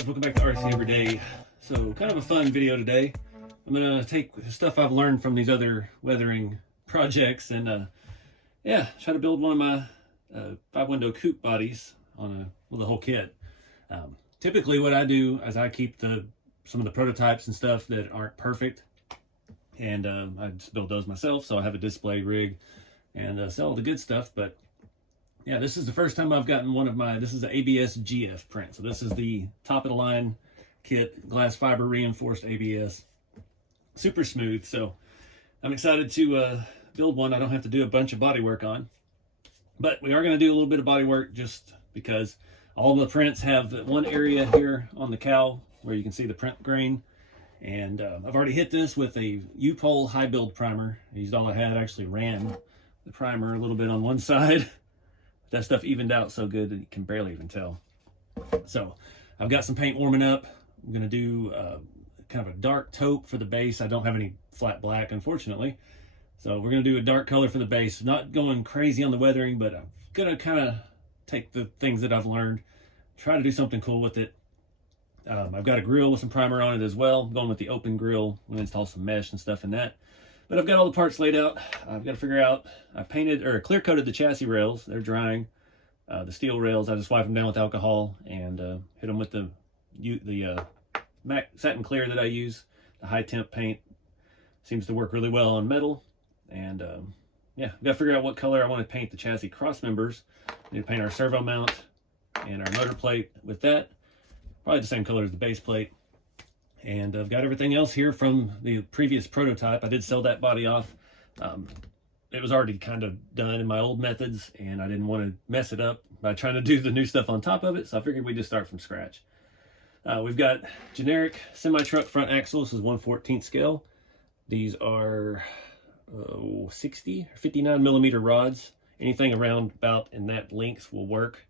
guys, welcome back to RC Everyday. So kind of a fun video today. I'm gonna take stuff I've learned from these other weathering projects and yeah, try to build one of my 5-window coupe bodies with a whole kit. Typically what I do is I keep some of the prototypes and stuff that aren't perfect, and I just build those myself, so I have a display rig and sell the good stuff. But yeah, this is the first time I've gotten this is the ABS GF print. So this is the top of the line kit, glass fiber reinforced ABS, super smooth. So I'm excited to build one I don't have to do a bunch of body work on. But we are going to do a little bit of body work just because all the prints have one area here on the cowl where you can see the print grain. And I've already hit this with a U-pole high build primer. I used all I had, actually ran the primer a little bit on one side. That stuff evened out so good that you can barely even tell. So I've got some paint warming up. I'm going to do kind of a dark taupe for the base. I don't have any flat black, unfortunately. So we're going to do a dark color for the base. Not going crazy on the weathering, but I'm going to kind of take the things that I've learned, try to do something cool with it. I've got a grill with some primer on it as well. I'm going with the open grill. I'm going to install some mesh and stuff in that. But I've got all the parts laid out. I've got to figure out, I painted or clear coated the chassis rails. They're drying. The steel rails, I just wipe them down with alcohol and hit them with the matte satin clear that I use. The high temp paint seems to work really well on metal. And yeah, I've got to figure out what color I want to paint the chassis cross members. I need to paint our servo mount and our motor plate with that. Probably the same color as the base plate. And I've got everything else here from the previous prototype. I did sell that body off. It was already kind of done in my old methods, and I didn't want to mess it up by trying to do the new stuff on top of it, so I figured we'd just start from scratch. We've got generic semi-truck front axles. This is 1/14 scale. These are 60 or 59 millimeter rods. Anything around about in that length will work.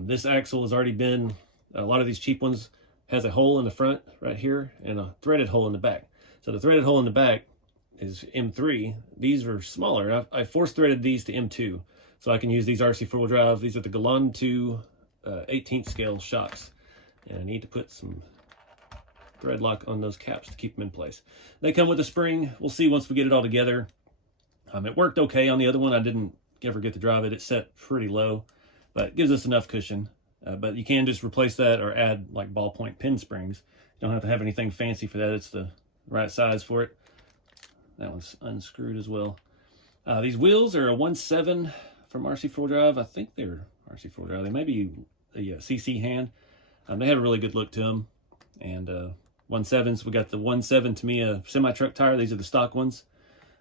This axle has already been, a lot of these cheap ones, has a hole in the front right here and a threaded hole in the back. So the threaded hole in the back is M3. These are smaller. I force threaded these to M2 so I can use these RC 4-wheel drive. These are the Galan 2 18th scale shocks. And I need to put some thread lock on those caps to keep them in place. They come with a spring. We'll see once we get it all together. It worked okay on the other one. I didn't ever get to drive it. It's set pretty low, but it gives us enough cushion. But you can just replace that or add like ballpoint pin springs. You don't have to have anything fancy for that. It's the right size for it. That one's unscrewed as well. These wheels are a 1.7 from RC 4-wheel drive. I think they're RC 4-wheel drive. They may be a CC hand. They have a really good look to them. And 1.7s, we got the 1.7 Tamiya semi-truck tire. These are the stock ones.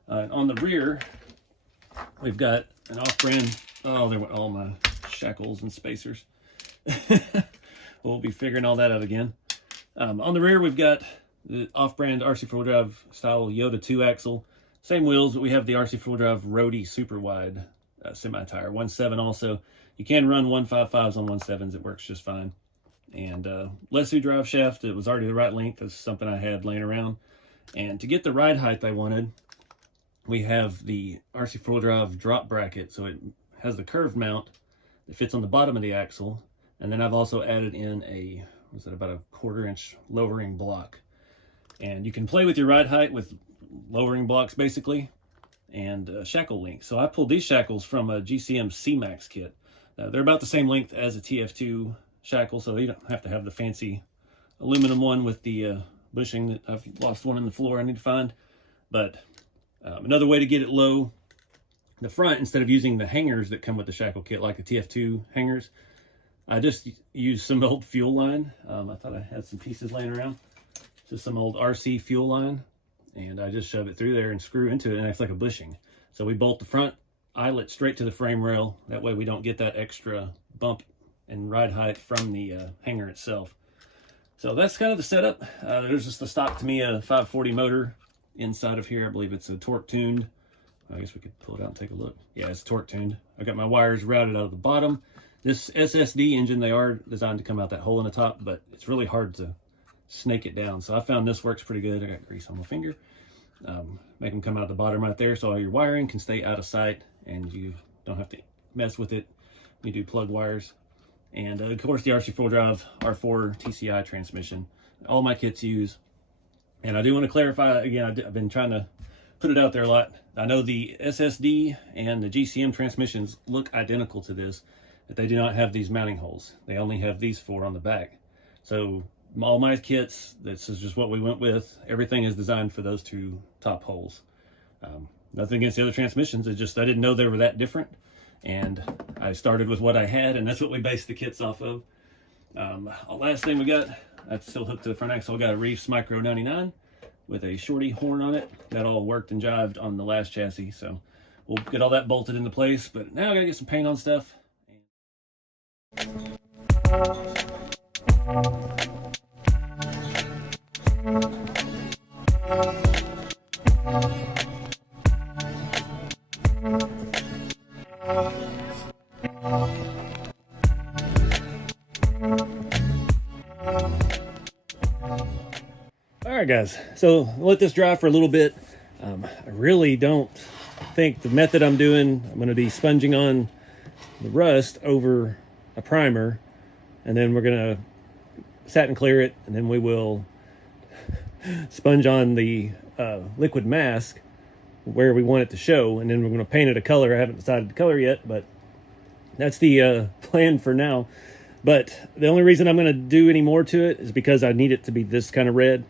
On the rear, we've got an off-brand, oh, there went all my shackles and spacers. We'll be figuring all that out again. On the rear, we've got the off-brand RC 4-wheel drive style Yoda 2 axle. Same wheels, but we have the RC 4-wheel drive Roadie super wide semi-tire. 1.7 also. You can run 1.55s on 1.7s. It works just fine. And Lesu drive shaft, it was already the right length. That's something I had laying around. And to get the ride height I wanted, we have the RC 4-wheel drive drop bracket. So it has the curved mount that fits on the bottom of the axle. And then I've also added in a, was it about a 1/4 inch lowering block. And you can play with your ride height with lowering blocks basically, and shackle length. So I pulled these shackles from a GCM C-Max kit. They're about the same length as a TF2 shackle, so you don't have to have the fancy aluminum one with the bushing that I've lost one in the floor I need to find. But another way to get it low, the front, instead of using the hangers that come with the shackle kit like the TF2 hangers, I just used some old fuel line. I thought I had some pieces laying around. Just some old RC fuel line. And I just shove it through there and screw into it, and it's like a bushing. So we bolt the front eyelet straight to the frame rail. That way we don't get that extra bump and ride height from the hanger itself. So that's kind of the setup. There's just the stock Tamiya 540 motor inside of here. I believe it's a torque tuned. I guess we could pull it out and take a look. Yeah, it's torque tuned. I got my wires routed out of the bottom. This SSD engine, they are designed to come out that hole in the top, but it's really hard to snake it down. So I found this works pretty good. I got grease on my finger. Make them come out the bottom right there so all your wiring can stay out of sight and you don't have to mess with it. You do plug wires. and of course the RC4 drive R4 TCI transmission. All my kits use. And I do want to clarify again, I've been trying to put it out there a lot. I know the SSD and the GCM transmissions look identical to this, but they do not have these mounting holes. They only have these four on the back. So all my kits, this is just what we went with. Everything is designed for those two top holes. Nothing against the other transmissions. It's just I didn't know they were that different, and I started with what I had, and that's what we based the kits off of. Last thing we got, that's still hooked to the front axle. I got a Reefs Micro 99 with a shorty horn on it. That all worked and jived on the last chassis, so we'll get all that bolted into place. But now I gotta get some paint on stuff. All right, guys, so I'll let this dry for a little bit. I really don't think the method I'm doing, I'm going to be sponging on the rust over a primer, and then we're going to satin clear it, and then we will sponge on the liquid mask where we want it to show, and then we're going to paint it a color. I haven't decided the color yet, but that's the plan for now. But the only reason I'm going to do any more to it is because I need it to be this kind of red.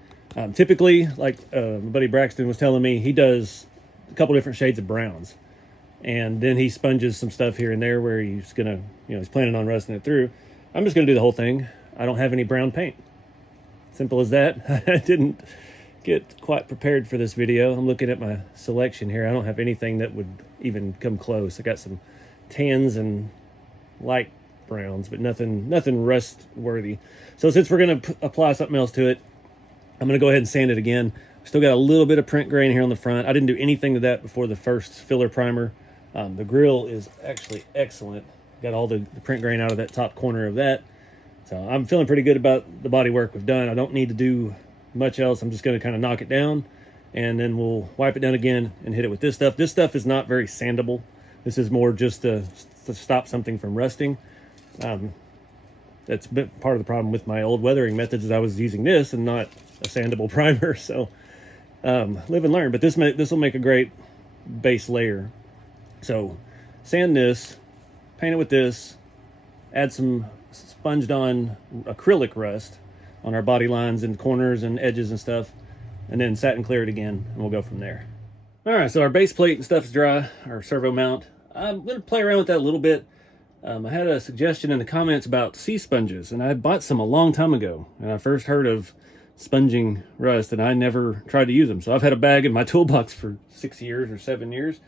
Typically, like my buddy Braxton was telling me, he does a couple different shades of browns, and then he sponges some stuff here and there where he's gonna, he's planning on rusting it through. I'm just gonna do the whole thing. I don't have any brown paint. Simple as that. I didn't get quite prepared for this video. I'm looking at my selection here. I don't have anything that would even come close. I got some tans and light browns, but nothing rust worthy. So since we're gonna apply something else to it, I'm going to go ahead and sand it again. Still got a little bit of print grain here on the front. I didn't do anything to that before the first filler primer. The grill is actually excellent. Got all the print grain out of that top corner of that. So I'm feeling pretty good about the body work we've done. I don't need to do much else. I'm just going to kind of knock it down, and then we'll wipe it down again and hit it with this stuff. This stuff is not very sandable. This is more just to stop something from rusting. That's been part of the problem with my old weathering methods, is I was using this and not a sandable primer. So live and learn. But this will make a great base layer. So sand this, paint it with this, add some sponged on acrylic rust on our body lines and corners and edges and stuff, and then satin clear it again, and we'll go from there. All right, so our base plate and stuff is dry, our servo mount. I'm going to play around with that a little bit. I had a suggestion in the comments about sea sponges, and I bought some a long time ago, and I first heard of sponging rust, and I never tried to use them. So I've had a bag in my toolbox for 6 years or 7 years.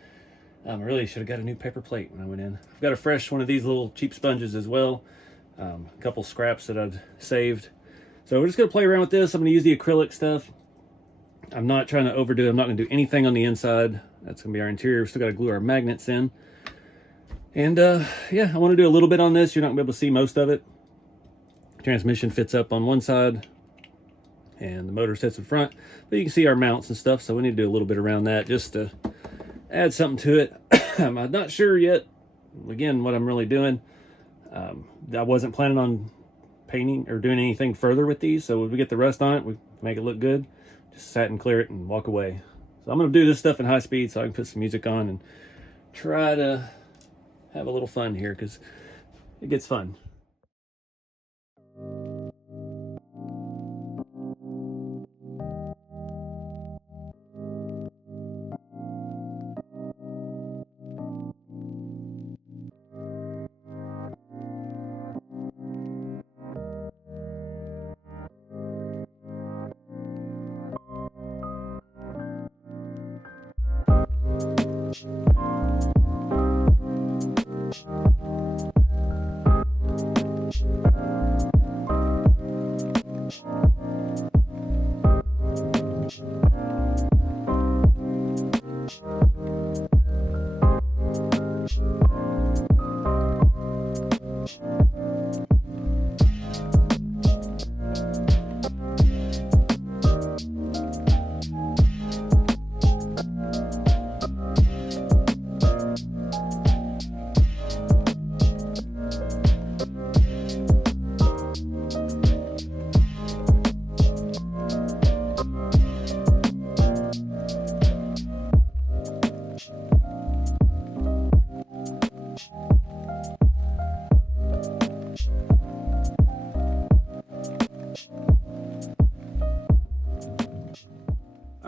I really should have got a new paper plate when I went in. I've got a fresh one of these little cheap sponges as well. A couple scraps that I've saved. So we're just going to play around with this. I'm going to use the acrylic stuff. I'm not trying to overdo it. I'm not going to do anything on the inside. That's going to be our interior. We've still got to glue our magnets in. And yeah, I want to do a little bit on this. You're not going to be able to see most of it. Transmission fits up on one side, and the motor sits in front, but you can see our mounts and stuff, so we need to do a little bit around that just to add something to it. I'm not sure yet, again, what I'm really doing. I wasn't planning on painting or doing anything further with these, so when we get the rust on it, we make it look good. Just satin clear it and walk away. So I'm going to do this stuff in high speed so I can put some music on and try to have a little fun here, because it gets fun.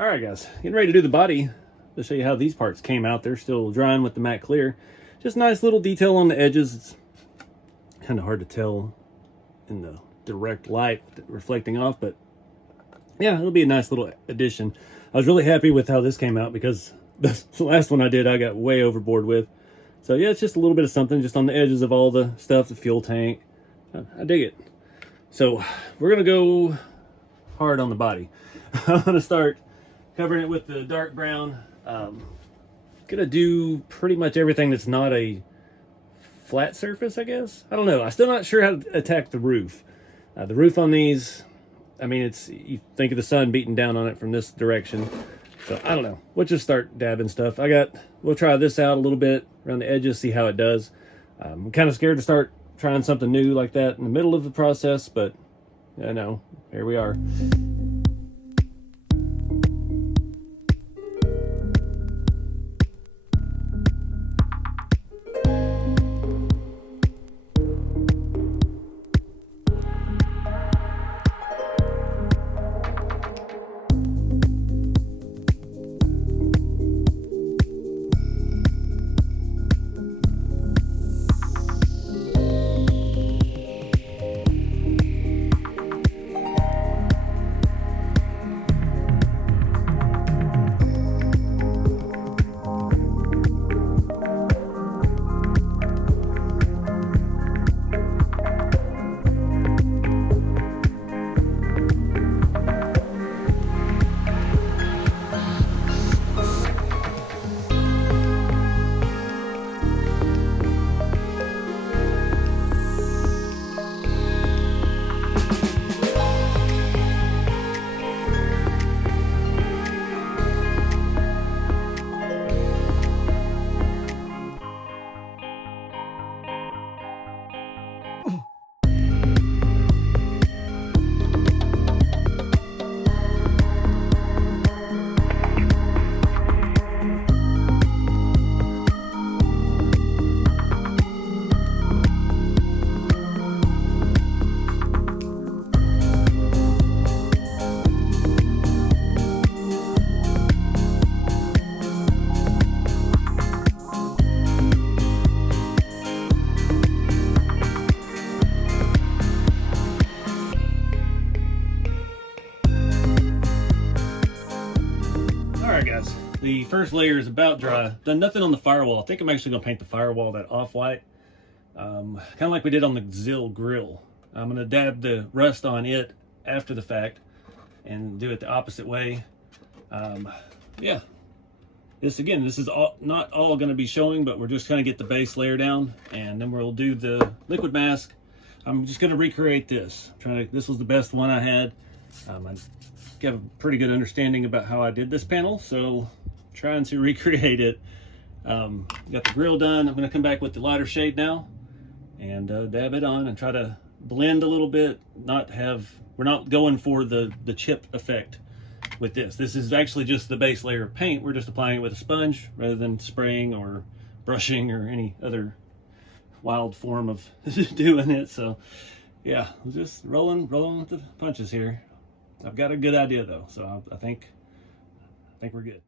All right, guys, getting ready to do the body. To show you how these parts came out. They're still drying with the matte clear. Just nice little detail on the edges. It's kind of hard to tell in the direct light reflecting off, but yeah, it'll be a nice little addition. I was really happy with how this came out because the last one I did I got way overboard with. So yeah, it's just a little bit of something just on the edges of all the stuff, the fuel tank. I dig it. So we're gonna go hard on the body. I'm gonna start covering it with the dark brown. Gonna do pretty much everything that's not a flat surface, I guess. I don't know. I'm still not sure how to attack the roof. The roof on these, I mean, it's, you think of the sun beating down on it from this direction. So I don't know. We'll just start dabbing stuff. We'll try this out a little bit around the edges, see how it does. I'm kind of scared to start trying something new like that in the middle of the process, but I know, here we are. The first layer is about dry. Done nothing on the firewall. I think I'm actually gonna paint the firewall that off-white, kind of like we did on the Zill grill. I'm gonna dab the rust on it after the fact and do it the opposite way. Yeah, this is not all gonna be showing, but we're just gonna get the base layer down, and then we'll do the liquid mask. I'm just gonna recreate this. This was the best one I had. I have a pretty good understanding about how I did this panel, so trying to recreate it. Got the grill done. I'm going to come back with the lighter shade now and dab it on and try to blend a little bit. We're not going for the chip effect with this. This is actually just the base layer of paint. We're just applying it with a sponge rather than spraying or brushing or any other wild form of doing it. So yeah, just rolling with the punches here. I've got a good idea though, so I think we're good.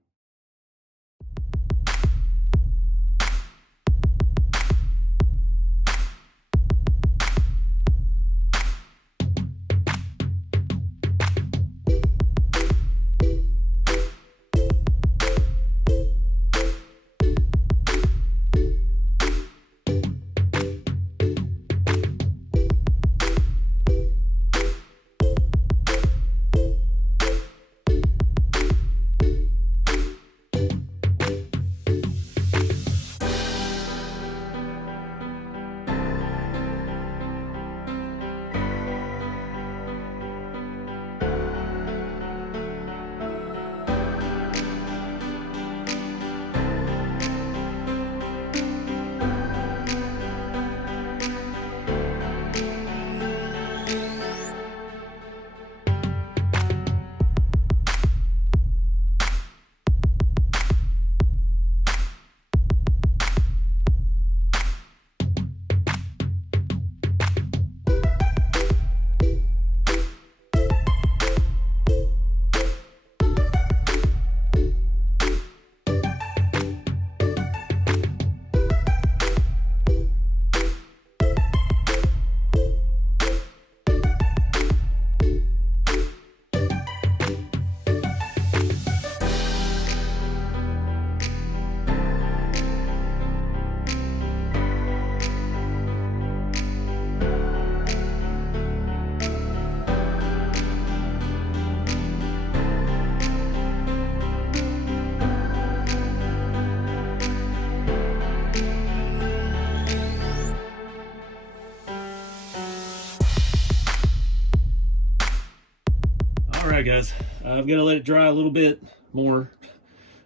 All right, guys, I've got to let it dry a little bit more.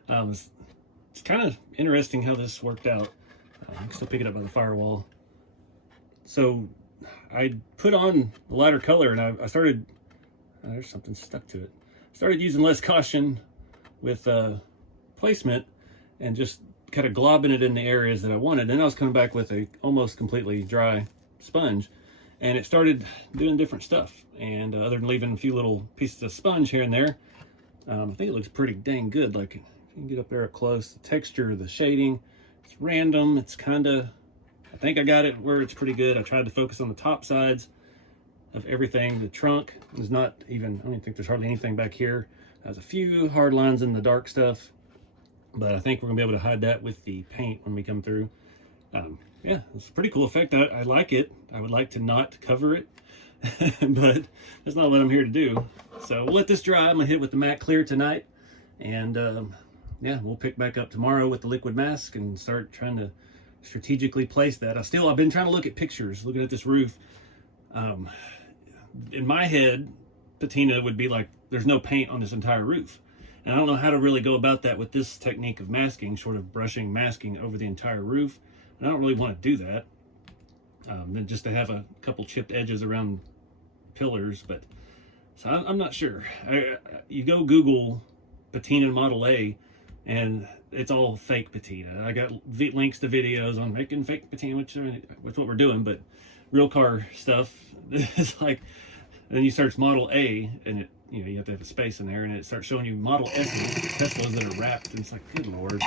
It's kind of interesting how this worked out. I can still pick it up by the firewall. So I put on a lighter color, and I started, there's something stuck to it. Started using less caution with placement and just kind of globbing it in the areas that I wanted. Then I was coming back with a almost completely dry sponge, and it started doing different stuff. And other than leaving a few little pieces of sponge here and there, I think it looks pretty dang good. Like, if you can get up there up close, the texture, the shading, it's random. It's kind of, I think I got it where it's pretty good. I tried to focus on the top sides of everything. The trunk is not even, I don't even think there's hardly anything back here. There's a few hard lines in the dark stuff, but I think we're gonna be able to hide that with the paint when we come through. Yeah, it's a pretty cool effect. I like it. I would like to not cover it, but that's not what I'm here to do. So we'll let this dry. I'm gonna hit it with the matte clear tonight, and yeah, we'll pick back up tomorrow with the liquid mask and start trying to strategically place that. I've been trying to look at pictures, looking at this roof. In my head, patina would be like there's no paint on this entire roof. And I don't know how to really go about that with this technique of masking, sort of brushing, masking over the entire roof. And I don't really want to do that. Then just to have a couple chipped edges around pillars, but so I'm not sure. You go Google patina Model A, and it's all fake patina. I got links to videos on making fake patina, which is what we're doing, but real car stuff is like, then you search Model A, and it, you know, you have to have a space in there, and it starts showing you Model S's, Teslas that are wrapped, and it's like, good Lord.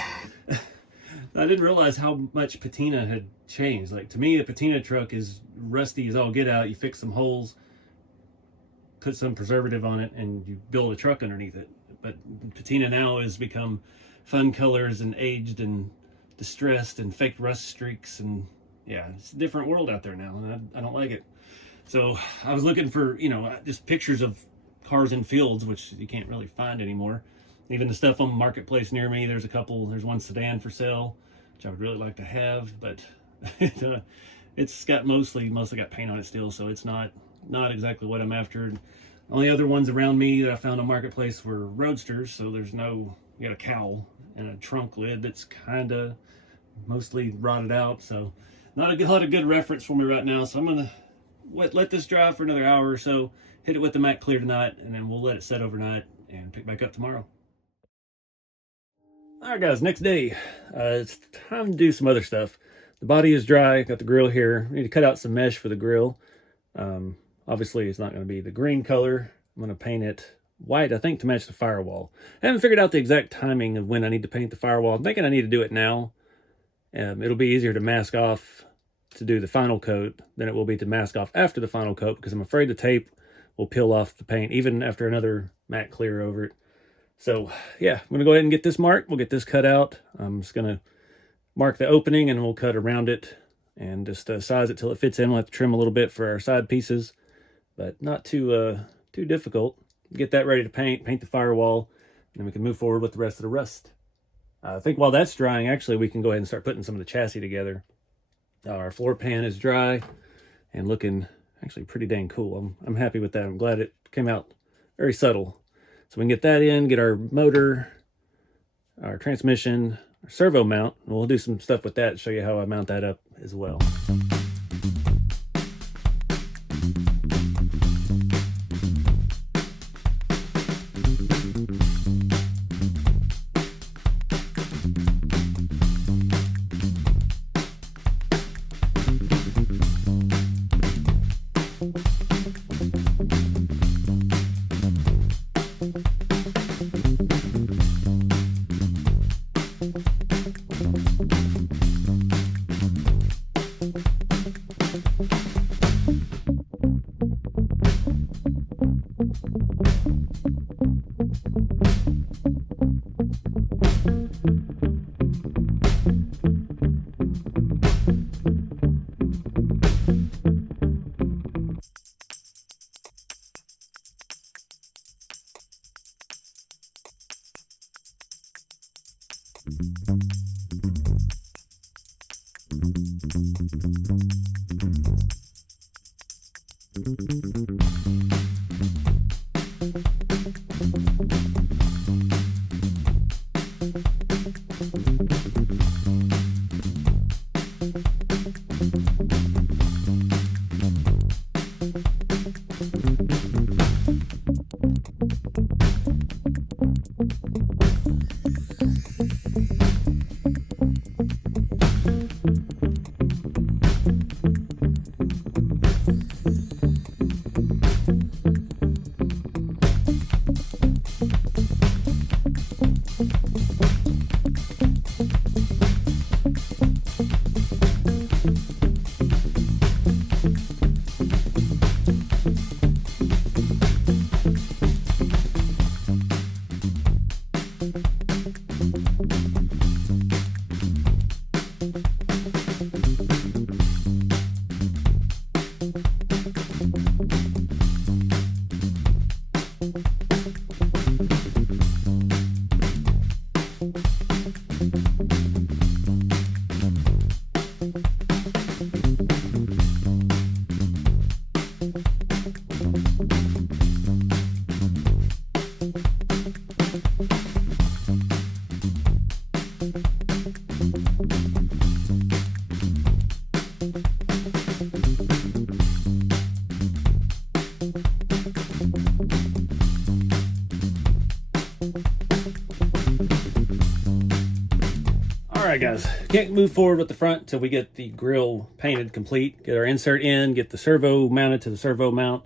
I didn't realize how much patina had changed. Like, to me, a patina truck is rusty as all get out. You fix some holes, put some preservative on it, and you build a truck underneath it. But patina now has become fun colors and aged and distressed and fake rust streaks, and yeah, it's a different world out there now, and I don't like it. So I was looking for, you know, just pictures of cars in fields, which you can't really find anymore. Even the stuff on the marketplace near me, there's one sedan for sale, which I would really like to have, but it's got mostly got paint on it still, so it's not exactly what I'm after. Only other ones around me that I found on marketplace were roadsters, so there's no, you got a cowl and a trunk lid that's kind of mostly rotted out, so not a lot of good reference for me right now. So I'm gonna let this dry for another hour or so, hit it with the matte clear tonight, and then we'll let it set overnight and pick back up tomorrow. All right, guys, next day. It's time to do some other stuff. The body is dry, got the grill here. We need to cut out some mesh for the grill. Obviously, it's not going to be the green color. I'm going to paint it white, I think, to match the firewall. I haven't figured out the exact timing of when I need to paint the firewall. I'm thinking I need to do it now. It'll be easier to mask off to do the final coat than it will be to mask off after the final coat, because I'm afraid the tape will peel off the paint even after another matte clear over it. So yeah, I'm gonna go ahead and get this marked. We'll get this cut out. I'm just gonna mark the opening, and we'll cut around it and just size it till it fits in. We'll have to trim a little bit for our side pieces, but not too difficult. Get that ready to paint the firewall, and then we can move forward with the rest of the rust. I think while that's drying, actually, we can go ahead and start putting some of the chassis together. Our floor pan is dry and looking actually pretty dang cool. I'm happy with that. I'm glad it came out very subtle. So we can get that in, get our motor, our transmission, our servo mount, and we'll do some stuff with that, show you how I mount that up as well. right, guys, can't move forward with the front till we get the grill painted complete, get our insert in, get the servo mounted to the servo mount,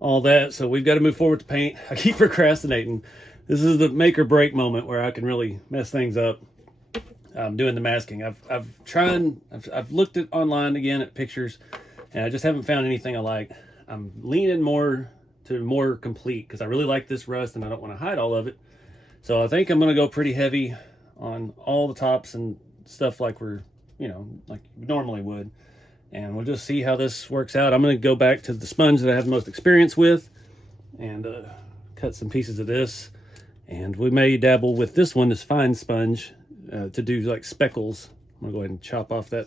all that. So we've got to move forward to paint. I keep procrastinating. This is the make or break moment where I can really mess things up. Doing the masking. I've looked at online again at pictures, and I just haven't found anything I like. I'm leaning more to more complete because I really like this rust and I don't want to hide all of it. So I think I'm going to go pretty heavy on all the tops and stuff like we're, like we normally would. And we'll just see how this works out. I'm going to go back to the sponge that I have the most experience with and cut some pieces of this. And we may dabble with this one, this fine sponge, to do like speckles. I'm going to go ahead and chop off that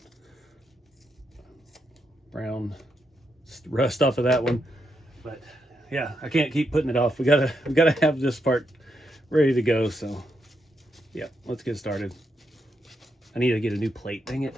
brown rust off of that one. But yeah, I can't keep putting it off. We gotta have this part ready to go. So yeah, let's get started. I need to get a new plate, dang it.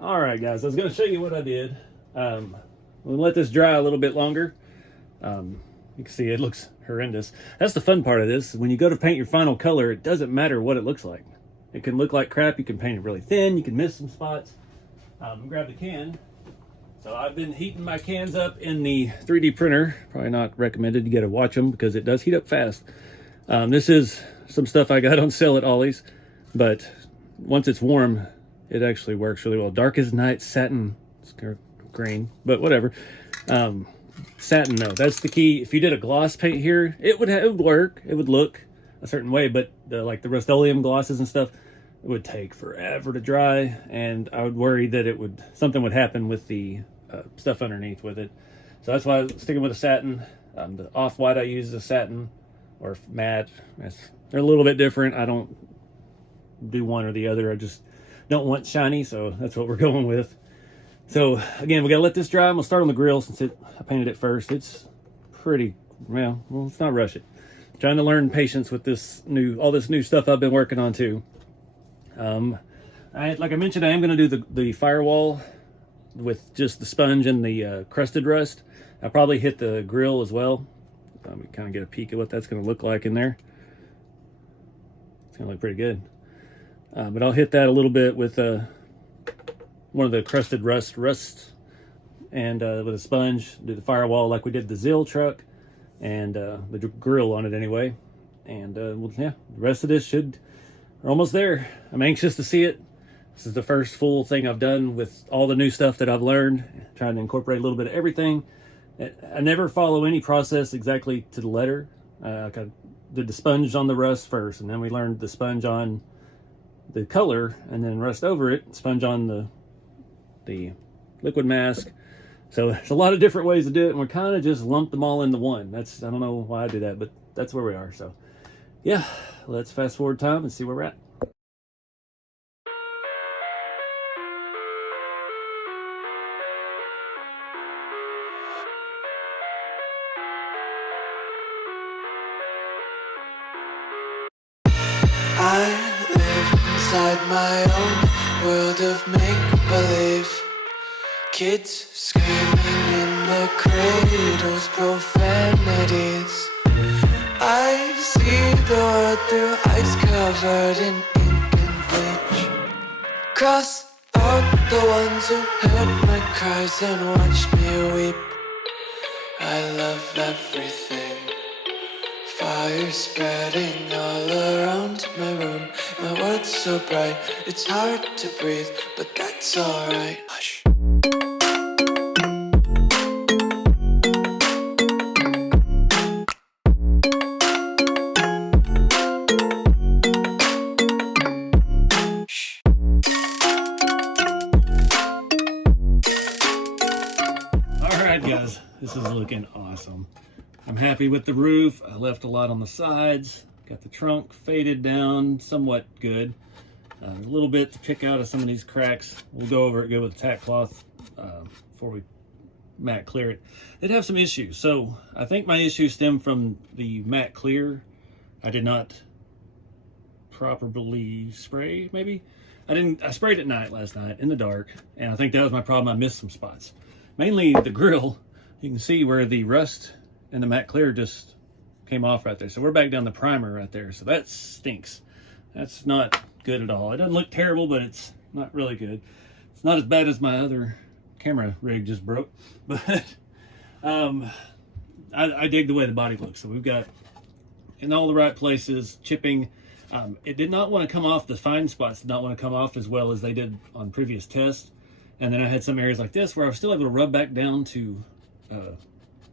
All right, guys, I was going to show you what I did. We'll let this dry a little bit longer. You can see it looks horrendous. That's the fun part of this. When you go to paint your final color, it doesn't matter what it looks like. It can look like crap. You can paint it really thin. You can miss some spots. Grab the can. So I've been heating my cans up in the 3D printer. Probably not recommended. You got to watch them because it does heat up fast. This is some stuff I got on sale at Ollie's, but once it's warm, it actually works really well. Dark as night satin, it's green, but whatever. Satin, no, that's the key. If you did a gloss paint here, it would work. It would look a certain way, but like the Rust-Oleum glosses and stuff, it would take forever to dry, and I would worry that something would happen with the stuff underneath with it. So that's why I'm sticking with a satin. The off-white I use is a satin or matte. They're a little bit different. I don't do one or the other. I just don't want shiny, so that's what we're going with. So again, we gotta let this dry. I'm gonna start on the grill since I painted it first. It's pretty, well, let's not rush it. I'm trying to learn patience with all this new stuff I've been working on too. Like I mentioned, I am gonna do the firewall with just the sponge and the crusted rust. I'll probably hit the grill as well. Kind of get a peek at what that's gonna look like in there. It's gonna look pretty good. But I'll hit that a little bit with one of the crusted rust, and with a sponge, do the firewall like we did the Zill truck, and the grill on it anyway. And yeah, the rest of this we're almost there. I'm anxious to see it. This is the first full thing I've done with all the new stuff that I've learned, trying to incorporate a little bit of everything. I never follow any process exactly to the letter. I did the sponge on the rust first, and then we learned the sponge on the color, and then rust over it, sponge on the liquid mask. So there's a lot of different ways to do it, and we kind of just lumped them all into one. I don't know why I do that, but that's where we are. So yeah, let's fast forward time and see where we're at. I live inside my own world of make-believe. Kids screaming in the cradles, profanities. I see the world through ice covered in ink and bleach. Cross out the ones who heard my cries and watched me weep. I love everything. Fire spreading all around my room. My world's so bright, it's hard to breathe, but that's alright. Hush. Alright guys, this is looking awesome. I'm happy with the roof. I left a lot on the sides. Got the trunk faded down somewhat good. A little bit to pick out of some of these cracks. We'll go over it good with a tack cloth before we matte clear it. It have some issues. So I think my issue stemmed from the matte clear. I did not properly spray, maybe. I sprayed at night last night in the dark, and I think that was my problem. I missed some spots. Mainly the grill. You can see where the rust and the matte clear just came off right there. So we're back down the primer right there. So that stinks. That's not good at all. It doesn't look terrible, but it's not really good. It's not as bad as my other camera rig just broke, but I dig the way the body looks. So we've got in all the right places, chipping. It did not want to come off. The fine spots did not want to come off as well as they did on previous tests. And then I had some areas like this where I was still able to rub back down to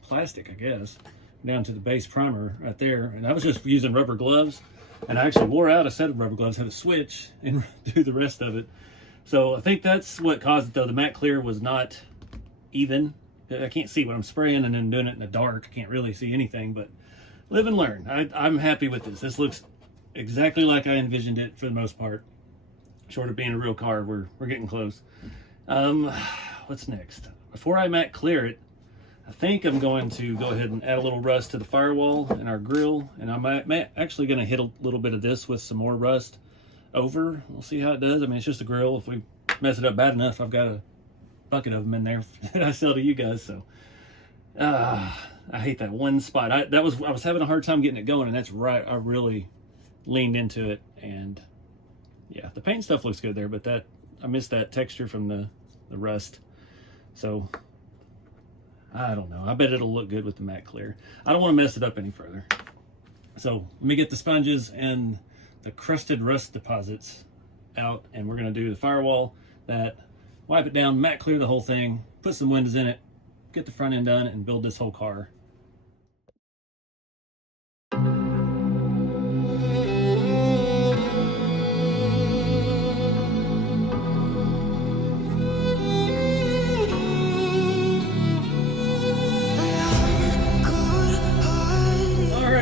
plastic, I guess, down to the base primer right there. And I was just using rubber gloves, and I actually wore out a set of rubber gloves, had to switch and do the rest of it. So I think that's what caused it though. The matte clear was not even. I can't see what I'm spraying, and then doing it in the dark, I can't really see anything, but live and learn. I'm happy with this. This looks exactly like I envisioned it for the most part. Short of being a real car, we're getting close. What's next? Before I matte clear it, I think I'm going to go ahead and add a little rust to the firewall and our grill, and I'm actually going to hit a little bit of this with some more rust over. We'll see how it does. I mean, it's just a grill. If we mess it up bad enough, I've got a bucket of them in there that I sell to you guys. So I hate that one spot. I was having a hard time getting it going, and that's right. I really leaned into it, and yeah, the paint stuff looks good there, but I missed that texture from the rust. So I don't know. I bet it'll look good with the matte clear. I don't want to mess it up any further. So let me get the sponges and the crusted rust deposits out, and we're going to do the firewall, that, wipe it down, matte clear the whole thing, put some windows in it, get the front end done, and build this whole car.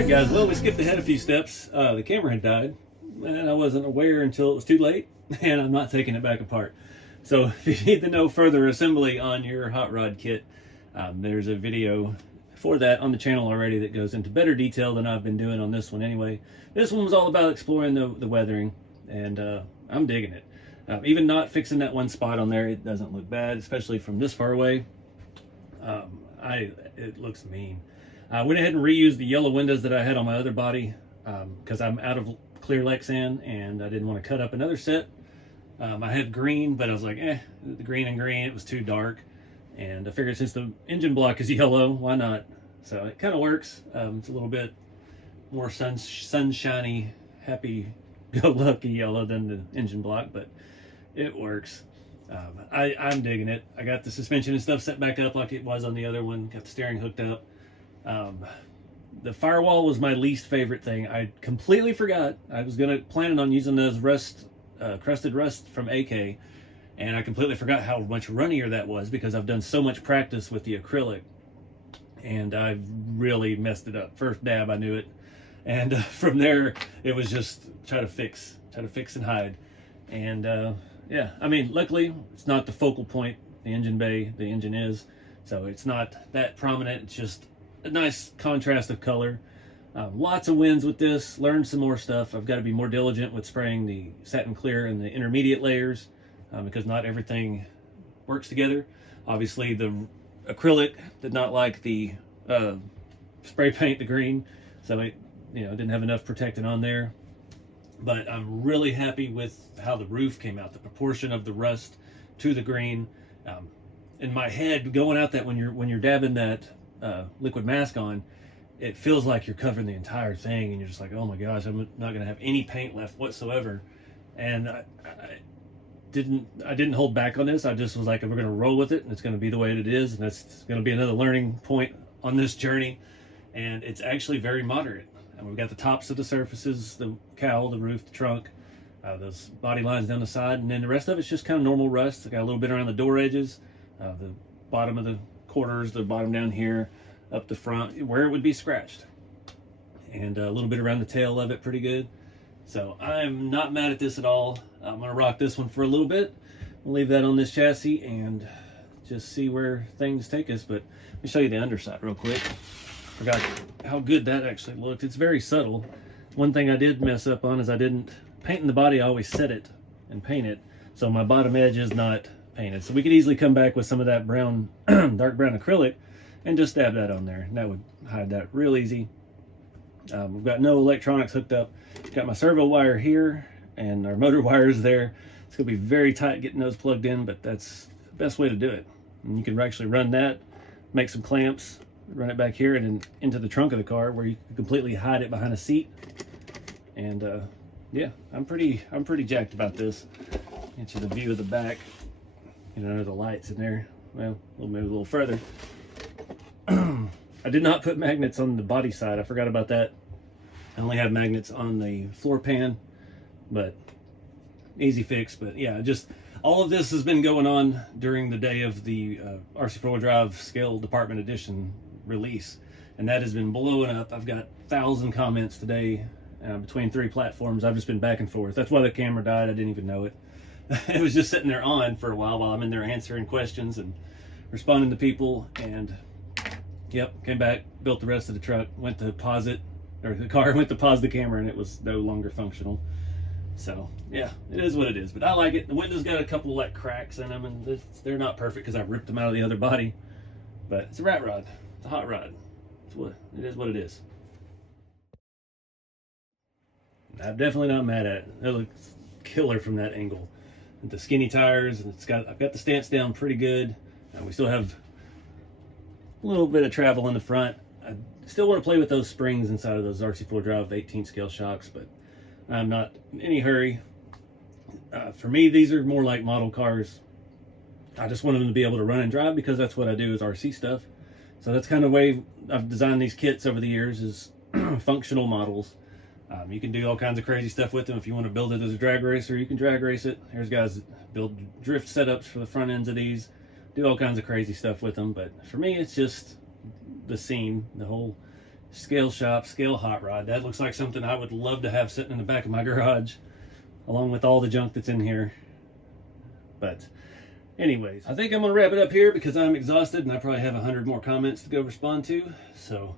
Guys, well, we skipped ahead a few steps. The camera had died, and I wasn't aware until it was too late, and I'm not taking it back apart. So if you need to know further assembly on your hot rod kit, there's a video for that on the channel already that goes into better detail than I've been doing on this one anyway. This one was all about exploring the weathering, and I'm digging it. Even not fixing that one spot on there, it doesn't look bad, especially from this far away. It looks mean. I went ahead and reused the yellow windows that I had on my other body because I'm out of clear Lexan, and I didn't want to cut up another set. I had green, but I was like, the green and green, it was too dark. And I figured since the engine block is yellow, why not? So it kind of works. It's a little bit more sunshiny, happy-go-lucky yellow than the engine block, but it works. I'm digging it. I got the suspension and stuff set back up like it was on the other one. Got the steering hooked up. The firewall was my least favorite thing. I completely forgot. I was planning on using those crusted rust from AK, and I completely forgot how much runnier that was because I've done so much practice with the acrylic, and I've really messed it up. First dab, I knew it, and from there it was just try to fix and hide. And yeah, I mean, luckily it's not the focal point, the engine bay. The engine is, so it's not that prominent. It's just a nice contrast of color. Lots of wins with this. Learned some more stuff. I've got to be more diligent with spraying the satin clear and the intermediate layers because not everything works together. Obviously, the acrylic did not like the spray paint, the green, so it didn't have enough protectant on there. But I'm really happy with how the roof came out, the proportion of the rust to the green. In my head, going out that when you're dabbing that liquid mask on, it feels like you're covering the entire thing, and you're just like, oh my gosh, I'm not going to have any paint left whatsoever. And I didn't hold back on this. I just was like, we're going to roll with it, and it's going to be the way it is, and that's going to be another learning point on this journey. And it's actually very moderate. And we've got the tops of the surfaces, the cowl, the roof, the trunk, those body lines down the side, and then the rest of it's just kind of normal rust. I got a little bit around the door edges, the bottom of the corners, the bottom down here, up the front where it would be scratched, and a little bit around the tail of it, pretty good. So I'm not mad at this at all. I'm gonna rock this one for a little bit. We'll leave that on this chassis and just see where things take us. But let me show you the underside real quick. Forgot how good that actually looked. It's very subtle. One thing I did mess up on is I didn't paint in the body. I always set it and paint it, so my bottom edge is not painted. So we could easily come back with some of that brown dark brown acrylic and just dab that on there, and that would hide that real easy. We've got no electronics hooked up. Got my servo wire here and our motor wires there. It's gonna be very tight getting those plugged in, but that's the best way to do it. And you can actually run that, make some clamps, run it back here and then into the trunk of the car where you can completely hide it behind a seat. And yeah, I'm pretty jacked about this. Get you the view of the back. Under the lights in there. Well, we'll move a little further. I did not put magnets on the body side. I forgot about that. I only have magnets on the floor pan, but easy fix. But yeah, just all of this has been going on during the day of the RC 4-wheel drive Scale Department Edition release, and that has been blowing up. I've got 1,000 comments today between 3 platforms. I've just been back and forth. That's why the camera died. I didn't even know it. It was just sitting there on for a while I'm in there answering questions and responding to people. And yep, came back, built the rest of the truck, went to pause it, or the car went to pause the camera, and it was no longer functional. So yeah, it is what it is, but I like it. The windows got a couple like cracks in them, and they're not perfect because I ripped them out of the other body, but it's a rat rod. It's a hot rod. It is what it is. I'm definitely not mad at it. It looks killer from that angle. With the skinny tires, and I've got the stance down pretty good. We still have a little bit of travel in the front. I still want to play with those springs inside of those RC4 Drive 18 scale shocks, but I'm not in any hurry. For me, these are more like model cars. I just want them to be able to run and drive because that's what I do is RC stuff. So that's kind of the way I've designed these kits over the years, is functional models. You can do all kinds of crazy stuff with them. If you want to build it as a drag racer, you can drag race it. There's guys that build drift setups for the front ends of these, do all kinds of crazy stuff with them. But for me, it's just the scene, the whole scale shop, scale hot rod. That looks like something I would love to have sitting in the back of my garage, along with all the junk that's in here. But anyways, I think I'm going to wrap it up here because I'm exhausted and I probably have 100 more comments to go respond to. So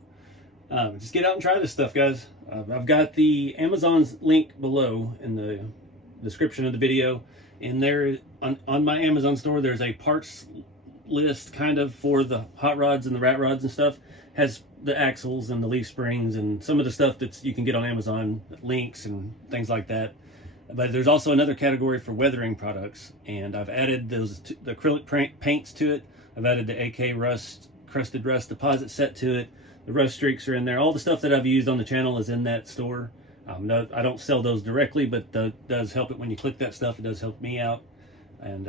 just get out and try this stuff, guys. I've got the Amazon's link below in the description of the video. In there, on my Amazon store, there's a parts list kind of for the hot rods and the rat rods and stuff. Has the axles and the leaf springs and some of the stuff that you can get on Amazon, links and things like that. But there's also another category for weathering products, and I've added the acrylic paints to it. I've added the AK crusted rust deposit set to it. The rust streaks are in there. All the stuff that I've used on the channel is in that store. I don't sell those directly, but that does help it when you click that stuff. It does help me out. And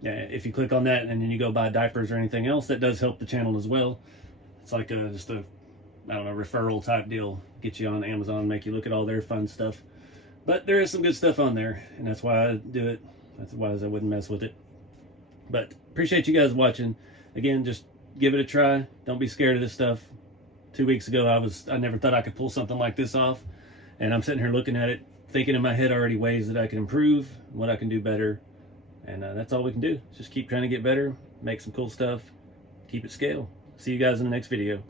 yeah, if you click on that and then you go buy diapers or anything else, that does help the channel as well. It's like just a, I don't know, referral type deal. Get you on Amazon, make you look at all their fun stuff. But there is some good stuff on there, and that's why I do it. That's why I wouldn't mess with it. But appreciate you guys watching. Again, just give it a try. Don't be scared of this stuff. 2 weeks ago, I never thought I could pull something like this off. And I'm sitting here looking at it, thinking in my head already ways that I can improve, what I can do better. And that's all we can do. Just keep trying to get better, make some cool stuff, keep it scale. See you guys in the next video.